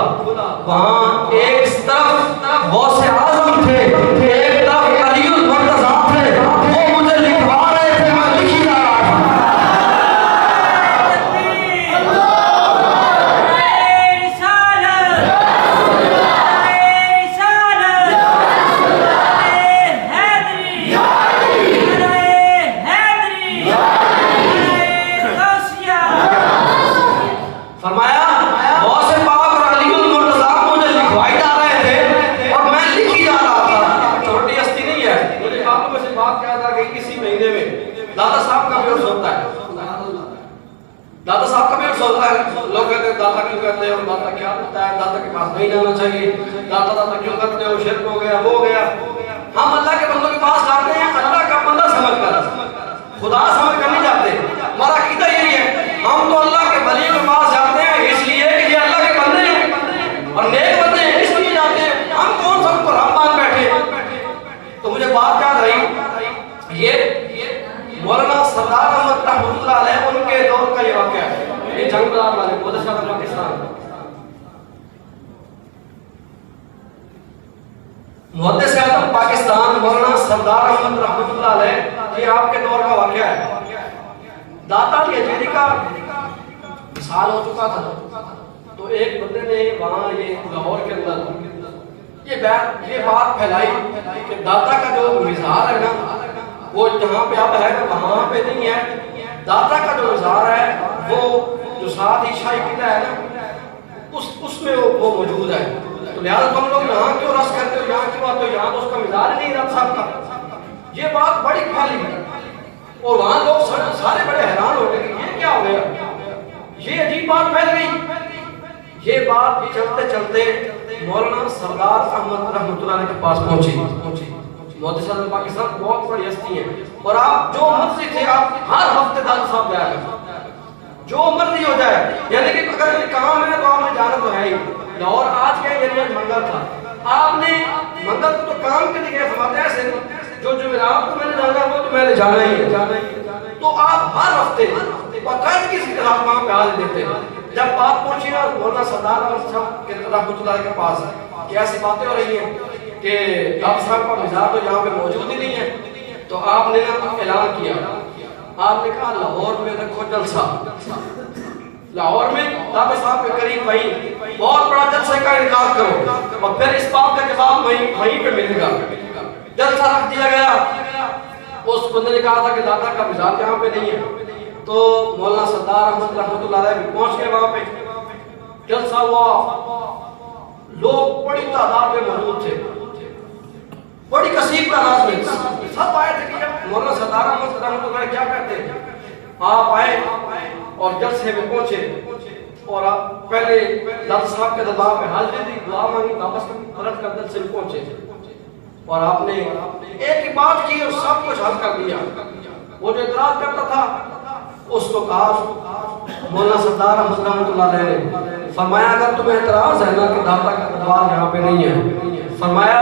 وہاں ایک طرف غوث اعظم تھے، ایک طرف علی المرتضیٰ تھے، وہ مجھے لکھوا رہے تھے، میں لکھی جا رہا تھا۔ داتا صاحب کا بھی عرصہ ہوتا ہے، لوگ کہتے ہیں داتا کیوں کہتے ہیں، اور داتا کیا ہوتا ہے، داتا کے پاس نہیں جانا چاہیے، داتا کیوں کرتے ہو، شرک ہو گیا، وہ ہو گیا۔ ہم اللہ کے بندوں کے پاس جاتے ہیں اللہ کا بندہ سمجھ کر، خدا سمجھ کر نہیں جاتے، ہمارا عقیدہ یہی ہے، ہم تو اللہ کے ولی کے پاس جاتے ہیں اس لیے کہ یہ اللہ کے بندے ہیں اور نیک بندے ہیں، اس لیے جاتے ہیں، ہم کون سا ان کو رب مان بیٹھے۔ تو مجھے بات یاد رہی، یہ مولانا سردار احمد رحمۃ اللہ علیہ ان کے دور کا یہ واقعہ ہے، یہ جنگ بازار والے مدرسہ پاکستان، محدث اعظم پاکستان مولانا سردار احمد رحمۃ اللہ علیہ، یہ آپ کے دور کا واقعہ ہے۔ داتا علی حجیری کا مثال ہو چکا تھا، تو ایک بندے نے وہاں یہ لاہور کے اندر یہ بات پھیلائی کہ داتا کا جو مزار ہے نا وہ جہاں پہ اب ہے وہاں پہ نہیں ہے، داتا کا جو مزار ہے وہ جو ساتھ عیشائی قلعہ ہے نا اس میں وہ موجود ہے، تو لہٰذا تم لوگ یہاں کیوں رس کرتے ہو، یہاں کیوں آتے ہو، یہاں تو اس کا مزار ہی نہیں رکھ سکتا۔ یہ بات بڑی پھیلی اور وہاں لوگ سارے بڑے حیران ہو گئے کہ یہ کیا ہو گیا، یہ عجیب بات پھیل گئی۔ یہ بات چلتے چلتے مولانا سردار احمد رحمۃ اللہ علیہ کے پاس پہنچی، محدث اعظم پاکستان بہت بڑی ہستی ہے، اور آپ جو مرضی تھے آپ ہر ہفتے داتا صاحب جایا کرتے، جو مرضی ہو جائے، یعنی کہ اگر کوئی کام ہے تو آپ نے جانا تو ہے ہی، لاہور آج کیا یعنی منگل تھا، آپ نے منگل کو تو کام کے لیے فرماتے ہیں ایسے جو جمعرات کو میں نے جانا وہ تو میں نے جانا ہی ہے. تو آپ ہر ہفتے باقاعدگی سے آپ وہاں پہ حاضر دیتے ہیں. جب بات پہنچی نا مولانا سردار احمد صاحب کے رحمۃ اللہ کے پاس کہ ایسی باتیں ہو رہی ہیں کہ ڈاکٹر صاحب کا مزاج تو یہاں پہ موجود ہی نہیں ہے, تو آپ نے نا اعلان کیا, آپ نے کہا لاہور میں رکھو جلسہ, لاہور میں ڈاکٹر صاحب کے قریب وہیں بہت بڑا جلسے کا انعقاد کرو اور پھر اس بات کا جواب وہیں پہ ملے گا. جلسہ رکھ دیا گیا. اس بندے نے کہا تھا کہ داتا کا مزاج یہاں پہ نہیں ہے, تو مولانا سردار احمد رحمۃ اللہ علیہ بھی پہنچ گئے وہاں پہ. جلسہ ہوا, لوگ بڑی تعداد میں موجود تھے, بڑی کثیر تعداد میں سب آئے تھے کہ جب مولانا سردار احمد رحمۃ اللہ کیا کہتے ہیں, آپ آئے اور جلسے میں پہنچے اور آپ پہلے داتا صاحب کے دربار میں حاضری دی, دعا مانگی, واپس پلٹ کر جلسے میں پہنچے اور آپ نے ایک ہی بات کی اور سب کچھ حل کر دیا. وہ جو اعتراض کرتا تھا اس کو کہا مولانا سردار احمد رحمۃ اللہ علیہ نے فرمایا اگر تمہیں اعتراض ہے نا کہ داتا کا دربار یہاں پہ نہیں ہے, فرمایا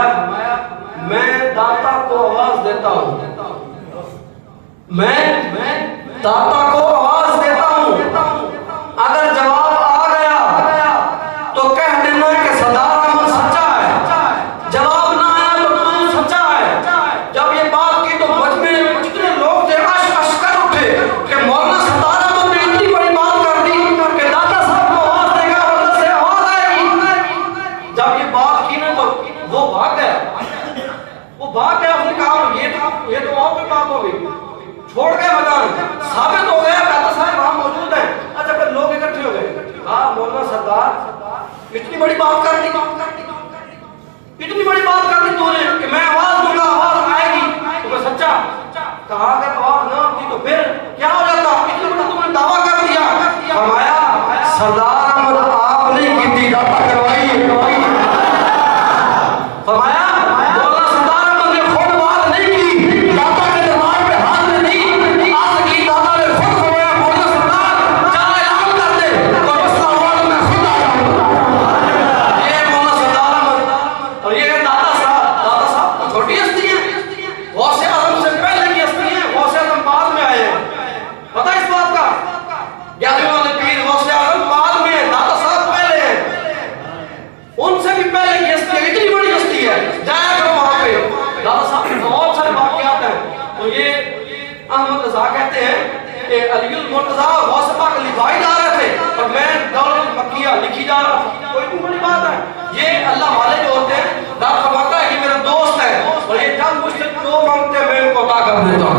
میں داتا کو آواز دیتا ہوں, میں داتا کو آواز دیتا ہوں, اگر جواب آ گیا تو کہہ دینا کہ سردار احمد سچا ہے, جواب نہ آیا تو تم سچا ہے. جب یہ بات کی تو مجمع میں جتنے لوگ تھے اش کر اٹھے کہ مولانا سردار احمد نے اتنی بڑی بات کر دی کہ داتا صاحب کو آواز دے گا اور سے آواز آئے گی. جب یہ بات کی نا تو وہ بھاگ گیا, اس نے کہا یہ تو اور کوئی بات ہو گئی, چھوڑ گئے میدان, ثابت ہو گیا داتا صاحب وہاں موجود ہیں. اچھا پھر لوگ اکٹھے ہو گئے, کہا مولانا سردار اتنی بڑی بات کر دی, اتنی بڑی بات کر دی تو نے کہ میں آواز دوں گا آواز آئے گی تو میں سچا. کہا اگر آواز نہ ہوتی تو پھر کیا ہو جاتا, اتنی بڑا تم نے دعویٰ کر دیا. فرمایا سردار احمد آپ نہیں کی تھی, داتا کروائی. فرمایا علی المرتضیٰ غوث پاک لکھائی جا رہے تھے اور میں دولت المکیہ لکھی جا رہا تھا. کوئی اتنی بڑی بات ہے, یہ اللہ والے جو ہوتے ہیں داد فرماتا ہے یہ میرا دوست ہے اور یہ جب مجھ سے جو مانگتے ہیں میں ان کو عطا کر دیتا ہوں.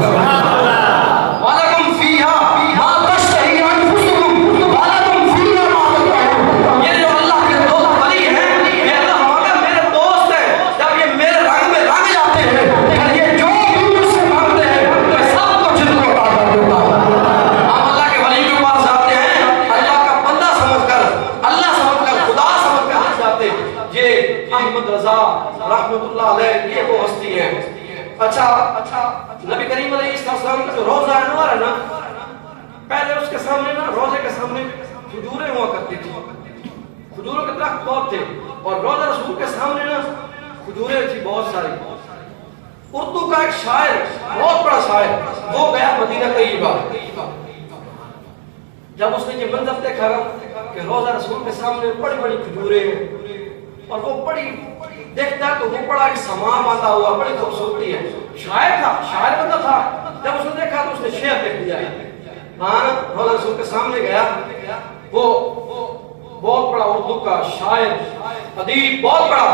وَلَكُمْ فِيهَا مَا تَشْتَهِي أَنفُسُكُمْ وَلَكُمْ فِيهَا مَا تَدْعُونَ. یہ جو اللہ کے دوست ولی ہیں, یہ اللہ فرماتا ہے میرے دوست ہیں, جب یہ میرے رنگ میں رنگ جاتے ہیں پھر یہ جو بھی مجھ سے مانگتے ہیں میں سب کچھ ان کو عطا کر دیتا ہوں. احمد رضا رحمت اللہ علیہ یہ وہ ہستی ہے. اچھا نبی کریم علیہ السلام کا جو روزہ انور ہے نا, پہلے اس کے سامنے نا روزے کے سامنے کھجوریں ہوا کرتی تھی, کھجوروں کے درخت بہت تھے اور روزہ رسول کے سامنے نا کھجوریں تھی بہت ساری. اردو کا ایک شاعر, بہت بڑا شاعر, وہ گیا مدینہ طیبہ. جب اس نے یہ منظر دیکھا کہ روزہ رسول کے سامنے بڑی بڑی کھجوریں ہیں اور وہ بڑی دیکھتا تو وہ بڑا ایک سما باندھا ہوا, بڑی خوبصورتی ہے. شاعر تھا, شاعر بندہ تھا. جب اس نے دیکھا تو اس نے شعر لکھ دیا. ہاں روزہ رسول کے سامنے گیا, وہ بہت بڑا اردو کا شاعر ادیب, بہت بڑا,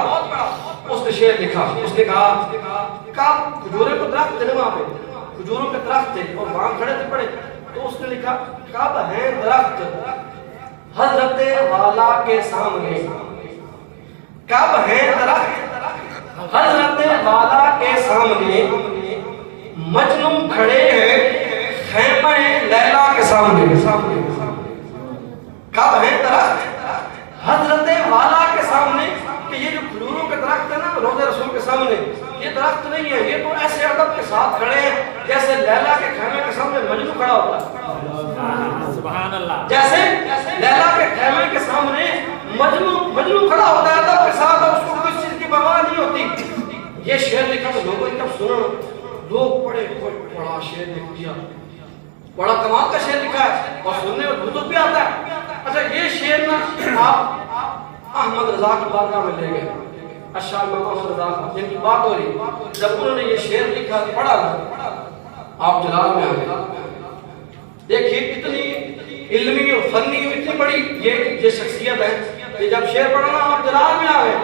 اس نے شعر لکھا. اس نے کہا کھجورے کو درخت تھے وہاں پہ, کھجوروں کے درخت تھے اور وہاں کھڑے تھے پڑے, تو اس نے لکھا کب ہے درخت حضرت والا کے سامنے, کب ہے درخت حضرت والا کے سامنے, مجنون کھڑے ہیں خیمہ لیلا کے سامنے. کب ہے درخت حضرت والا کے سامنے, کہ یہ جو کھجوروں کے درخت ہے نا روزہ رسول کے سامنے, یہ درخت نہیں ہے, یہ تو ایسے ادب کے ساتھ کھڑے ہیں جیسے لیلا کے خیمے کے سامنے مجنون کھڑا ہوتا ہے. سبحان اللہ. جیسے لیلا کے خیمے کے سامنے مجنون کھڑا ہوتا ہے ادب کے ساتھ, اور اس کو کسی چیز کی پرواہ نہیں ہوتی. یہ شعر لکھا تو لوگوں نے جب سنا لوگ بڑے بڑا شعر لکھ دیا، بڑا کمال کا شعر لکھا ہے اور سننے میں لطف بھی آتا ہے۔ اچھا یہ شعر نا آپ احمد رضا کی بارگاہ میں لے گئے، اشعار امام احمد رضا جن کی بات ہو رہی، جب انہوں نے یہ شعر لکھا پڑھا آپ جلال میں آ گئے، دیکھیے اتنی علمی اور فنی اور اتنی بڑی یہ شخصیت ہے کہ جب شعر پڑھا نا آپ جلال میں آ گئے،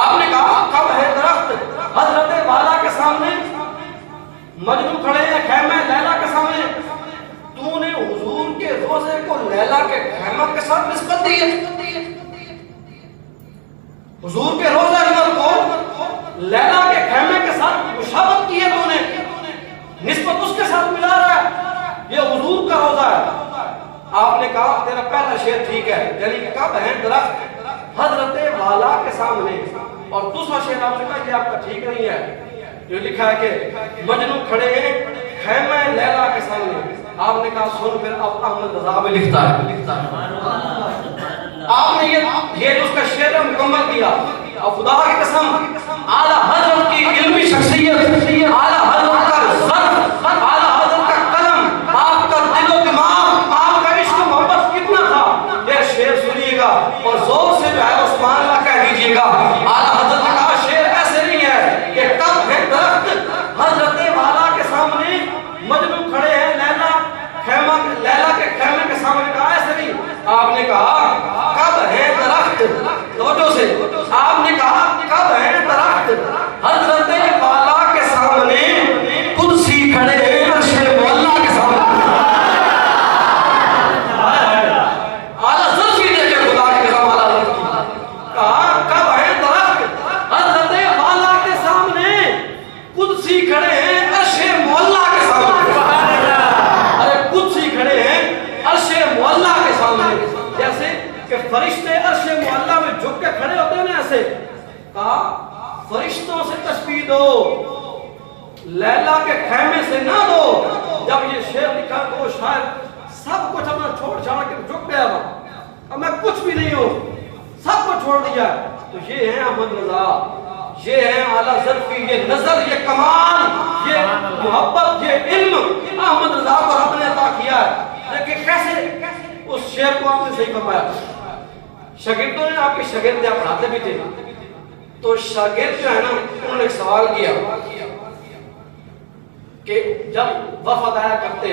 آپ نے کہا کب ہے درخت حضرت والا کے سامنے، مجنوں کھڑے ہیں خیمہ لیلا کے سامنے، تو نے حضور کے روزے کو لیلا کے خیمہ کے ساتھ نسبت دی ہے، حضور کے روزہ انور کو لیلا کے خیمے کے ساتھ مشابہت کی ہے، تو نے نسبت اس کے ساتھ ملا رہا ہے، یہ حضور کا روزہ ہے۔ آپ نے کہا تیرا پہلا شعر ٹھیک ہے، یعنی کہ کب ہے درخت حضرت والا کے سامنے، اور دوسرا شعر آپ نے کہا کہ آپ کا ٹھیک نہیں ہے، جو لکھا ہے کہ مجنوں کھڑے ہیں خیمہ لیلا کے سامنے۔ آپ نے کہا سن پھر اب احمد رضا میں لکھتا ہے، آپ نے یہ اس کا شعر مکمل کیا، اور خدا کی قسم اعلیٰ حضرت کی علمی شخصیت، اعلیٰ حضرت کا ظرف، اعلیٰ حضرت کا قلم، آپ کا دل و دماغ، آپ کا عشق و محبت کتنا تھا، یہ شعر سنیے گا اور زور سے جو ہے عثمان اللہ کہہ دیجئے گا۔ اعلیٰ حضرت کا شعر ایسے نہیں ہے کہ کب ہے درخت حضرت والا کے سامنے، مجنوں کھڑے ہیں لیلا کے خیمے کے سامنے، کہا ایسے نہیں، آپ نے کہا کب ہے درخت، توجہ سے آپ نے کہا کب ہے درخت حضرت والا کے سامنے، قدسی کھڑے ہیں عرش مولا کے سامنے۔ اعلیٰ ظرفی دیکھے خدا کی قسم، اعلیٰ ظرفی کہا کب ہے درخت حضرت والا کے سامنے، قدسی کھڑے ہیں عرش مولا کے سامنے، اللہ کے سامنے، جیسے کہ فرشتے عرش معلا میں جھک کے کھڑے ہوتے ہیں نا، ایسے کہا فرشتوں سے تشبیہ دو، لیلا کے خیمے سے نہ دو۔ جب یہ شعر لکھا تو شاید سب کچھ اپنا چھوڑ چھاڑ کے جھک گیا، اب میں کچھ بھی نہیں ہوں، سب کو چھوڑ دیا۔ تو یہ ہے احمد رضا، یہ ہے اعلیٰ ظرفی، یہ نظر، یہ کمال، یہ محبت، یہ علم احمد رضا کو رب نے عطا کیا ہے۔ لیکن کیسے اس شعر کو آپ نے صحیح فرمایا، شاگردوں نے آپ کے شاگرد آپ پڑھاتے بھی تھے، تو شاگرد جو ہے نا انہوں نے ایک سوال کیا کہ جب وفد آیا کرتے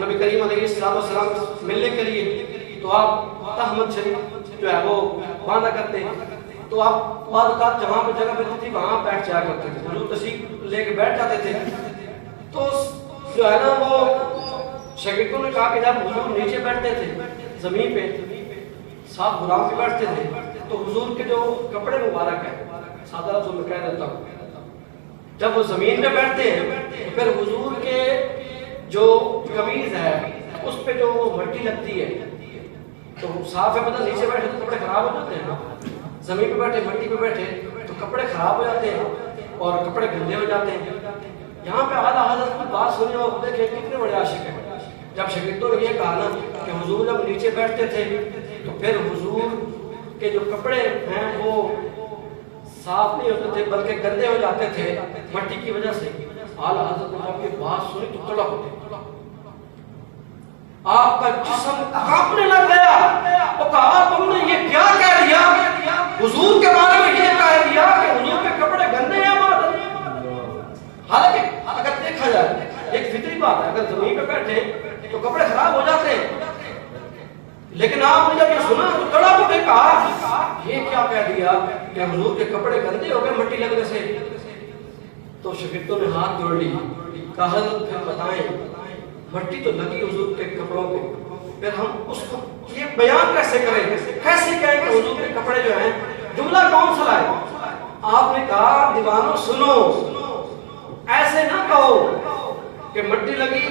نبی کریم علیہ السلام ملنے کے لیے، تو آپ تہمت شریف جو ہے وہ باندھا کرتے، تو آپ بعض اوقات جہاں پہ جگہ ملتی تھی وہاں بیٹھ جایا کرتے تھے، حضور تشریف لے کے بیٹھ جاتے تھے۔ تو جو ہے نا وہ شاگردوں نے کہا کہ جب حضور نیچے بیٹھتے تھے زمین پہ، ساتھ غلام بھی بیٹھتے تھے، تو حضور کے جو کپڑے مبارک ہیں، سادہ لفظوں میں کہہ دیتا ہوں، جب وہ زمین پہ بیٹھتے ہیں تو پھر حضور کے جو قمیض ہے اس پہ جو مٹی لگتی ہے، تو صاف ہے پتہ نیچے بیٹھے تو کپڑے خراب ہو جاتے ہیں نا، زمین پہ بیٹھے مٹی پہ بیٹھے تو کپڑے خراب ہو جاتے ہیں اور کپڑے گندے ہو جاتے ہیں۔ یہاں پہ اعلیٰ حضرت کی بات سنی اور دیکھیں کتنے بڑے عاشق ہیں۔ جب شاگردوں نے یہ کہا نا کہ حضور جب نیچے بیٹھتے تھے تو پھر حضور کے جو کپڑے ہیں وہ صاف نہیں ہوتے تھے بلکہ گندے ہو جاتے تھے مٹی کی وجہ سے، اعلیٰ حضرت نے جب یہ بات سنی تو تڑپ اٹھے، آپ کا جسم کانپنے لگ گیا، وہ کہا تم نے یہ کیا کہہ دیا، حضور کے بارے میں یہ کہہ دیا کہ حضور کے کپڑے گندے ہیں۔ حالانکہ اگر دیکھا جائے ایک فطری بات ہے، اگر زمین پہ بیٹھے تو کپڑے خراب ہو جاتے ہیں، لیکن آپ نے جب یہ سنا تو تڑا کو نے کہا یہ کیا کہہ دیا کہ حضور کے کپڑے گندے ہو گئے مٹی لگنے سے۔ تو شاگردوں نے ہاتھ جوڑ لی، کہا حضرت پھر بتائیں مٹی تو لگی حضور کے کپڑوں کو، پھر ہم اس کو یہ بیان کیسے کریں، کیسے کہیں کہ حضور کے کپڑے جو ہیں، جملہ کون سا لائے؟ آپ نے کہا دیوانوں سنو، ایسے نہ کہو کہ مٹی لگی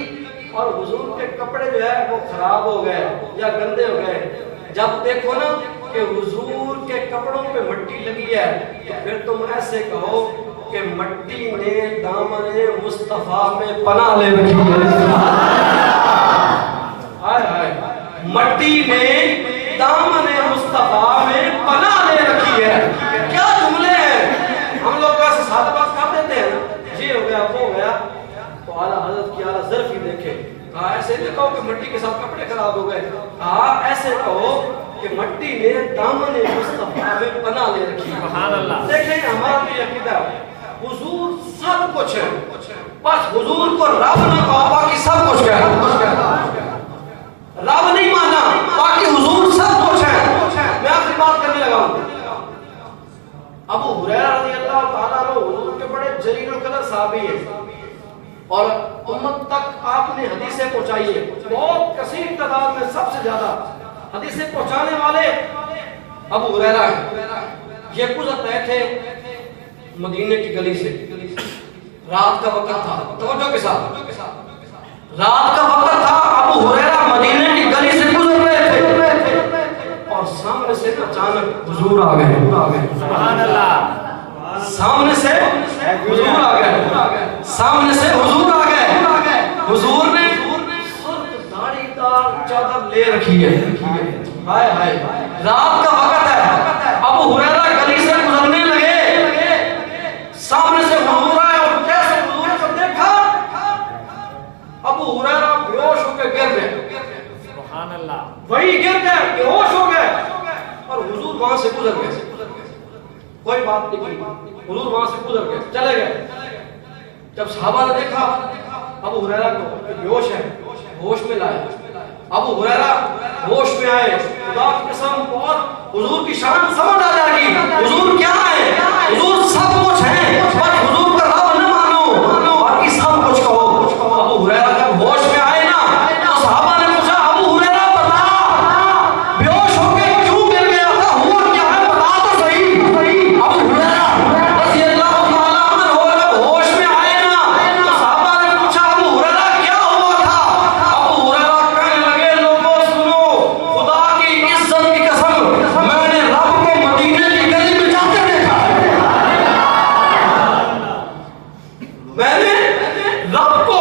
اور حضور کے کپڑے جو ہے وہ خراب ہو گئے یا گندے ہو گئے۔ جب دیکھو نا کہ حضور کے کپڑوں پہ مٹی لگی ہے تو پھر تم ایسے کہو کہ مٹی نے دامن مصطفیٰ میں پناہ لے رکھی ہے۔ ہائے ہائے، مٹی نے دامن مصطفیٰ میں پناہ لے رکھی ہے۔ کیا جملے ہیں، ہم لوگ ایسے سادہ بات ایسے نہ کہو کہ مٹی کے ساتھ کپڑے خراب ہو گئے، کہا ایسے کہو کہ مٹی نے دامن مصطفیٰ میں پناہ لے رکھی۔ سبحان اللہ۔ دیکھیں ہمارا بھی عقیدہ حضور سب کچھ ہے، بس حضور کو رب نہ کہا باقی سب کچھ ہے، رب نہیں مانا باقی حضور سب کچھ ہے۔ میں آخری بات کرنے لگا ہوں، ابو ہریرہ رضی اللہ تعالیٰ عنہ حضور کے بڑے جلیل القدر صحابی ہیں اور امت تک آپ نے حدیثیں پہنچائی ہے، بہت کثیر تعداد میں سب سے زیادہ حدیثیں پہنچانے والے ابو ہریرہ ہیں۔ یہ گزر رہے تھے مدینے کی گلی سے، رات کا وقت تھا، توجہ کے ساتھ رات کا وقت تھا، ابو ہریرہ مدینے کی گلی سے گزر رہے تھے اور سامنے سے اچانک حضور آ گئے۔ سبحان اللہ۔ سامنے سے حضور آ گئے، سامنے سے حضور آ گئے، حضور نے سرخ داڑھی دار چادر لے رکھی ہے، ہائے ہائے رات کا وقت ہے، ابو ہریرہ گلی سے گزرنے لگے، سامنے سے حضور آئے اور کیسے حضور کو دیکھا، ابو ہریرہ بے ہوش ہو کے گر گئے، سبحان اللہ۔ وہی گر گئے، بے ہوش ہو گئے اور حضور وہاں سے گزر گئے، کوئی بات نہیں کی، حضور وہاں سے گزر گئے، چلے گئے۔ جب صحابہ نے دیکھا ابو ہریرہ کو بے ہوش ہے، ہوش میں لائے، ابو ہریرہ ہوش میں آئے، خدا کی قسم بہت حضور کی شان سمجھ آ جائے گی، حضور کیا ہے، حضور سب کچھ ہے، پر حضور کا رب نہ مانو باقی سب کچھ کہو۔ ابو ہریرہ جب ہوش میں آئے نا تو صحابہ نے پوچھا ابو ہریرہ بتا بے ہوش ہو کے کیوں گر گیا تھا، ہوا کیا ہے بتا تو صحیح۔ ابو ہریرہ رضی اللہ تعالیٰ عنہ جب ہوش میں آئے نا تو صحابہ نے پوچھا ابو ہریرہ کیا ہوا تھا، ابو ہریرہ کہنے لگے لوگوں سنو، خدا کی عزت کی قسم میں نے رب کو مدینے کی گلی میں جاتے دیکھا ہے، میں نے رب کو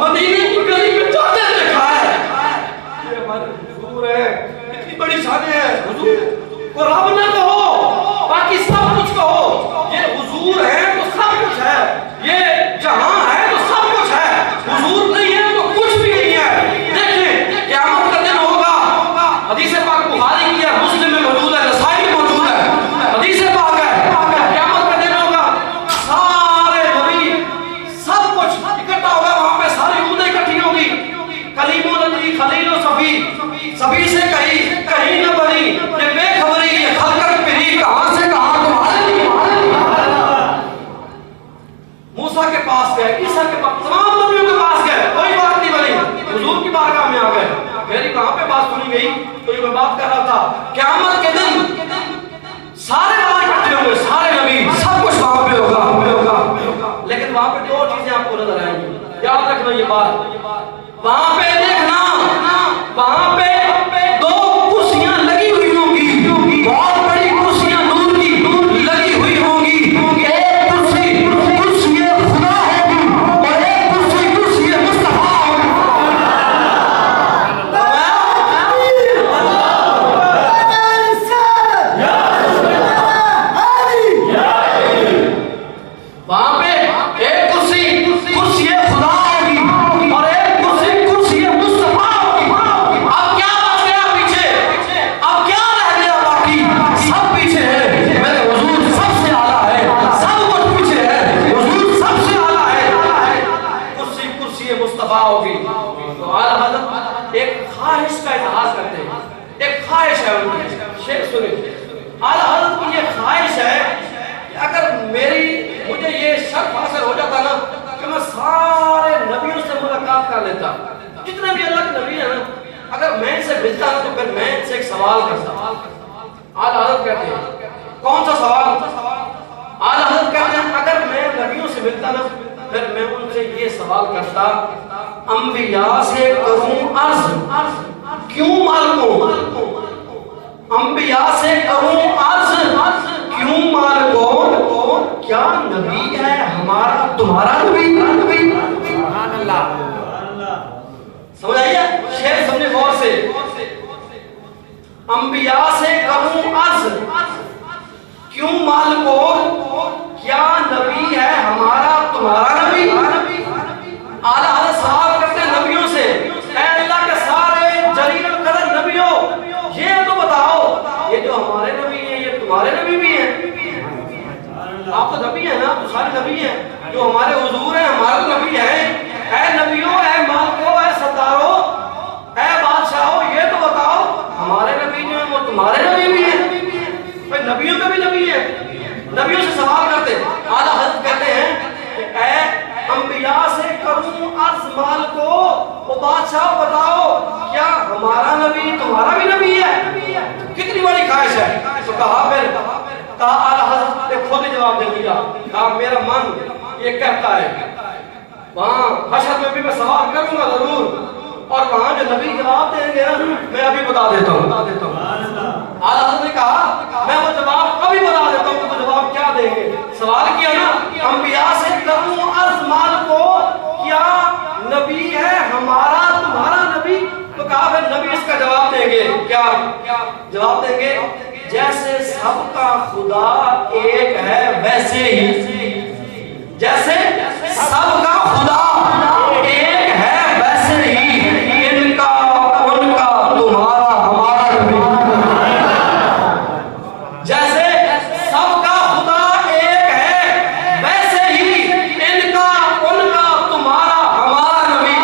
مدینے کی گلی میں جاتے دیکھا ہے۔ یہ ہمارے حضور ہے، اتنی بڑی شان ہے، حضور کو رب نہ کہو باقی سب کچھ کہو، یہ حضور ہے تو سب کچھ ہے، یہ جہاں ہے تو سب کچھ ہے، حضور نہیں ہے تو کچھ بھی نہیں ہے۔ دیکھیں قیامت کا دن ہوگا، حدیث پاک بخاری کی ہے، مسلم میں موجود ہے، نسائی میں موجود ہے، حدیث پاک ہے، قیامت کا دن ہوگا، سارے نبی سب کچھ اکٹھا ہوگا، وہاں پہ ساری امتیں اکٹھی ہوگی، کلیم و نبی خلیل و صفی، سبھی سے کہیں نہ بنی یہ بے خبری، یہ خلقت پری کہاں سے کہاں تمہارے لیے، موسیٰ کے پاس گئے، عیسیٰ کے پاس، تمام نبیوں کے پاس گئے، کوئی بات نہیں بنی، حضور کی بارگاہ میں آ گئے، میری کہاں پہ بات سنی گئی، تو یہ میں بات کر رہا تھا، قیامت کے دن سارے وہاں اکٹھے ہوں گے، سارے نبی سب کچھ وہاں پہ ہوگا، لیکن وہاں پہ دو چیزیں آپ کو نظر آئیں گی، یاد رکھنا یہ بات، وہاں پہ دیکھنا، وہاں پہ دو کرسیاں لگی ہوئی ہوں گی، بہت بڑی کرسیاں نور کی لگی ہوئی ہوں گی، ایک کرسی کرسی خدا ہوگی اور ایک کرسی کرسی مصطفیٰ ہوگی۔ وہاں پہ ایک کرسی کرسی خدا ہوگی اور ایک کرسی کرسی مصطفیٰ ہوگی۔ اب کیا بچ گیا پیچھے، اب کیا رہ گیا باقی، سب پیچھے ہے، میرے حضور سب سے اعلیٰ ہے، سب کچھ پیچھے ہے، حضور سب سے اعلیٰ ہے، کرسی کرسی مصطفیٰ ہوگی۔ تو اعلیٰ حضرت ایک خواہش کا اظہار کرتے ہیں، ایک خواہش ہے ان کی، شیخ سنیں، اعلیٰ حضرت کی یہ خواہش ہے کہ اگر مجھے یہ شک حاصل ہو جاتا نا کہ میں سارے نبیوں سے ملاقات کر لیتا، جتنے بھی اللہ کے نبی ہیں نا، اگر میں ان سے ملتا نا تو پھر میں ان سے ایک سوال کرتا۔ اعلیٰ حضرت کہتے ہیں کون سا سوال؟ اعلیٰ حضرت کہتے ہیں اگر میں نبیوں سے ملتا نا پھر میں ان سے یہ سوال کرتا، انبیاء سے کروں عرض کیوں مالکوں، انبیاء سے کروں عرض کیوں مالکوں، کیا نبی ہے ہمارا تمہارا نبی؟ سبحان اللہ۔ سمجھ آئیے شیخ سمجھے غور سے، انبیاء سے کروں عرض کیوں مالکوں، کیا نبی ہے ہمارا تمہارا نبی؟ اعلیٰ حضرت سوال کرتے ہیں نبیوں سے، اے جو ہمارے حضور ہیں، ہمارے نبی ہیں، اے نبیوں، اے مالکوں، اے سرداروں، اے بادشاہوں، یہ تو بتاؤ ہمارے نبی جو ہیں وہ تمہارے نبی بھی ہیں؟ بھائی نبیوں کا بھی نبی ہے، نبیوں سے سوال کرتے ہیں۔ اعلیٰ حضرت کہتے ہیں کہ اے انبیاء سے کروں عرض مالکو، وہ بادشاہ بتاؤ کیا ہمارا نبی تمہارا بھی نبی ہے؟ کتنی بڑی خواہش ہے۔ تو کہا اعلیٰ حضرت نے خود ہی جواب دے دیا، کہا میرا من یہ کہتا ہے، وہاں حشر میں بھی میں سوال کروں گا ضرور، اور وہاں جو نبی جواب دیں گے میں ابھی بتا دیتا ہوں۔ اعلیٰ حضرت نے کہا میں وہ جواب ابھی بتا دیتا ہوں کہ وہ جواب کیا دیں گے۔ سوال کیا نا، انبیاء سے کروں عرض مالکو، کیا نبی ہے ہمارا تمہارا نبی؟ تو کہا پھر نبی اس کا جواب دیں گے، کیا جواب دیں گے؟ جیسے سب کا خدا ایک ہے ویسے ہی، جیسے سب کا خدا ایک ہے ویسے ہی ان کا ان کا تمہارا ہمارا نبی۔ جیسے سب کا خدا ایک ہے ویسے ہی ان کا ان کا تمہارا ہمارا نبی۔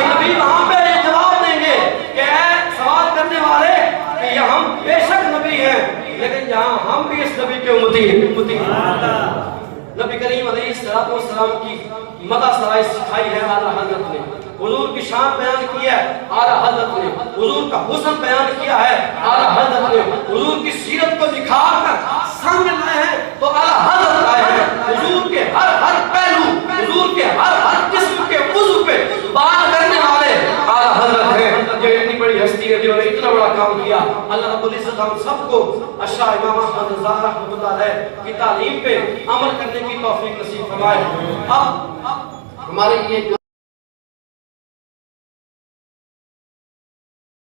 یہ نبی وہاں پہ جواب دیں گے کہ اے سوال کرنے والے کہ یہ ہم بے شک نبی ہیں، لیکن یہاں ہم بھی اس نبی کے امتی ہیں۔ نبی کریم علیہ السلام کی مدح سرائی سکھائی ہے اعلیٰ حضرت نے، حضور کی شان بیان کی ہے اعلیٰ حضرت نے، حضور کا حسن بیان کیا ہے اعلیٰ حضرت نے، حضور کی سیرت کو نکھار کر سنگ لائے ہیں تو اعلیٰ حضرت آئے ہیں۔ حضور کے ہر ہر پہلو، حضور کے ہر ہر جسم کے عضو پہ بات کرنے والے اعلیٰ حضرت ہیں۔ یہ اتنی بڑی ہستی ہے جنہوں نے اتنا بڑا کام کیا۔ اللہ رب العزت ہم سب کو اشاہ امام احمد رضا رحمۃ اللہ علیہ کی تعلیم پہ عمل کرنے کی توفیق نصیب فرمائے۔ اب ہمارے لیے